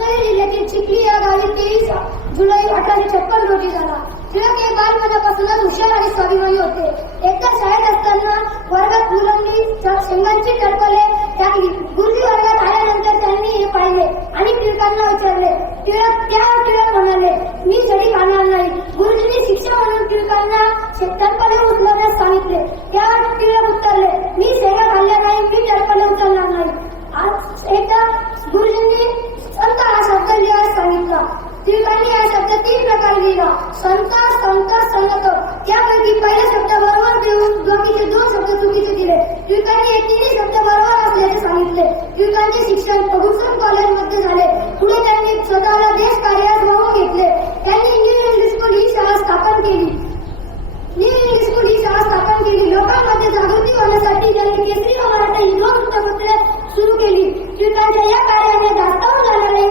जिल्ह्यातील चिखली या गावी 23 जुलै 1856 रोजी झाला. टिळक हे बालपणापासूनच हुशार आणि स्वाभिमानी होते. एकदा शाळेत असताना वर्गात मुलांनी शेंगांची टरफले टाकली. गुरुजी वर्गात आल्यानंतर त्यांनी हे पाहिले आणि टिळकांना विचारले. टिळक म्हणाले, मी छडी खाणार नाही. गुरुजींनी शिक्षा म्हणून टिळकांना टरफले उचलण्यास सांगितले. त्यावर टिळक उत्तरले, मी शेंगा खाल्ल्या नाही, मी टरफले उचलणार नाही. एकदा गुरुजींनी संत हा शब्द लिहायला सांगितला. टिळकांनी हा शब्द 3 प्रकारे लिहिला, संत संत संत. त्यापैकी पहिला शब्द बरोबर देऊन बाकीचे 2 शब्द चुकीचे दिले. टिळकांनी हे 3 शब्द बरोबर असल्याचे सांगितले. टिळकांचे शिक्षण फर्ग्युसन कॉलेजमध्ये झाले. पुढे त्यांनी स्वतःला देश कार्यात वाहून घेतले. त्यांनी न्यू इंग्लिश स्कूल ही शाळा स्थापन केली. लोकांमध्ये जागृती होण्यासाठी त्यांनी केसरी व मराठा ही 2 वृत्तपत्रे सुरू केली. टिळकांच्या या कार्याने दास्तावून झालेल्या